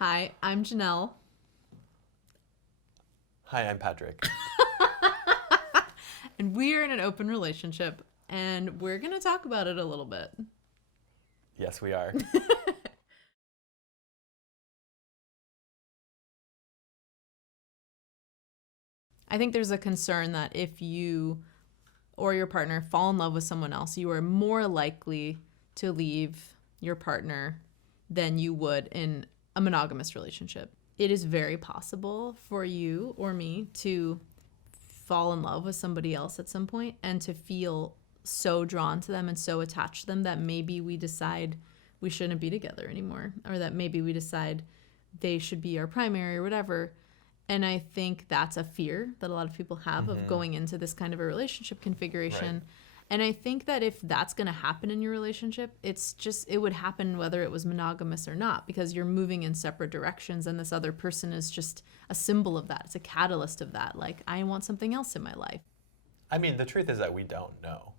Hi, I'm Janelle. Hi, I'm Patrick. And we're in an open relationship, and we're going to talk about it a little bit. Yes, we are. I think there's a concern that if you or your partner fall in love with someone else, you are more likely to leave your partner than you would in a monogamous relationship. It is very possible for you or me to fall in love with somebody else at some point and to feel so drawn to them and so attached to them that maybe we decide we shouldn't be together anymore, or that maybe we decide they should be our primary or whatever. And I think that's a fear that a lot of people have of going into this kind of a relationship configuration. Right. And I think that if that's going to happen in your relationship, it would happen whether it was monogamous or not, because you're moving in separate directions and this other person is just a symbol of that. It's a catalyst of that. Like, I want something else in my life. I mean, the truth is that we don't know.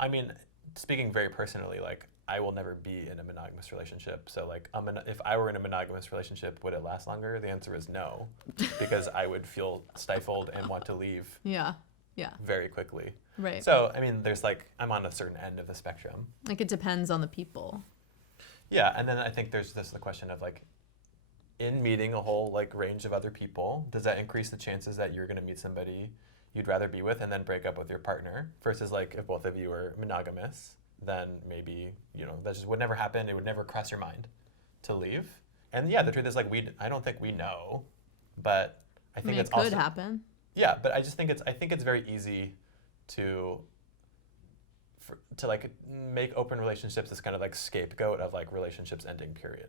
I mean, speaking very personally, like, I will never be in a monogamous relationship. So, like, if I were in a monogamous relationship, would it last longer? The answer is no, because I would feel stifled and want to leave Yeah. Yeah. very quickly. Right. So, I mean, I'm on a certain end of the spectrum. Like, it depends on the people. Yeah, and then I think there's the question of, like, in meeting a whole, like, range of other people, does that increase the chances that you're going to meet somebody you'd rather be with and then break up with your partner? Versus, like, if both of you are monogamous, then maybe, that just would never happen. It would never cross your mind to leave. And yeah, the truth is, like, I don't think we know, but I think It could happen. Yeah, but I think it's very easy to like make open relationships this kind of like scapegoat of like relationships ending, period.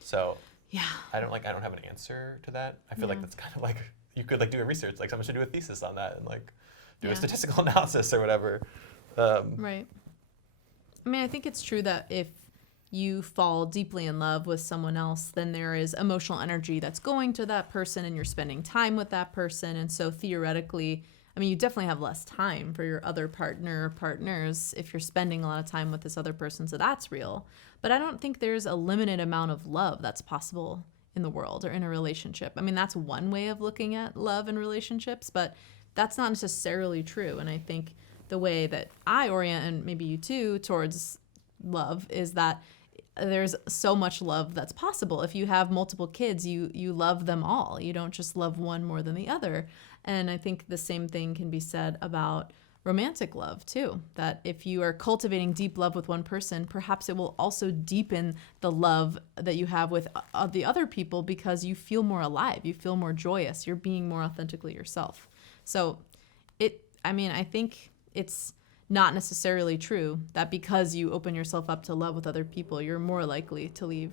So Yeah. I don't have an answer to that. I feel like that's kind of like you could like do a research, like someone should do a thesis on that and like do a statistical analysis or whatever. Right. I mean, I think it's true that if you fall deeply in love with someone else, then there is emotional energy that's going to that person and you're spending time with that person. And so theoretically, I mean, you definitely have less time for your other partner or partners if you're spending a lot of time with this other person. So that's real. But I don't think there's a limited amount of love that's possible in the world or in a relationship. I mean, that's one way of looking at love and relationships, but that's not necessarily true. And I think the way that I orient, and maybe you too, towards love is that there's so much love that's possible. If you have multiple kids, you love them all. You don't just love one more than the other. And I think the same thing can be said about romantic love too, that if you are cultivating deep love with one person, perhaps it will also deepen the love that you have with the other people because you feel more alive, you feel more joyous, you're being more authentically yourself. So I think it's not necessarily true that because you open yourself up to love with other people, you're more likely to leave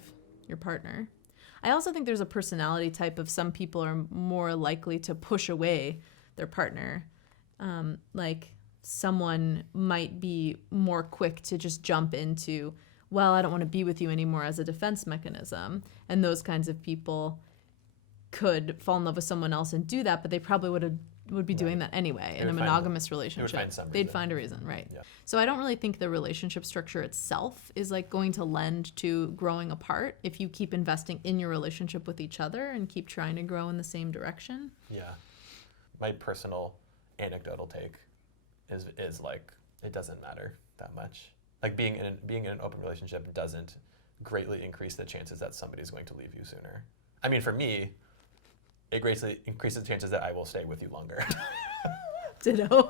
your partner. I also think there's a personality type of some people are more likely to push away their partner. Like someone might be more quick to just jump into, well, I don't want to be with you anymore as a defense mechanism. And those kinds of people could fall in love with someone else and do that, but they probably would be doing that anyway in a monogamous relationship. They'd find a reason, right? Yeah. So I don't really think the relationship structure itself is like going to lend to growing apart if you keep investing in your relationship with each other and keep trying to grow in the same direction. Yeah. My personal anecdotal take is like it doesn't matter that much. Like being in an open relationship doesn't greatly increase the chances that somebody's going to leave you sooner. I mean, for me, it greatly increases the chances that I will stay with you longer. Ditto.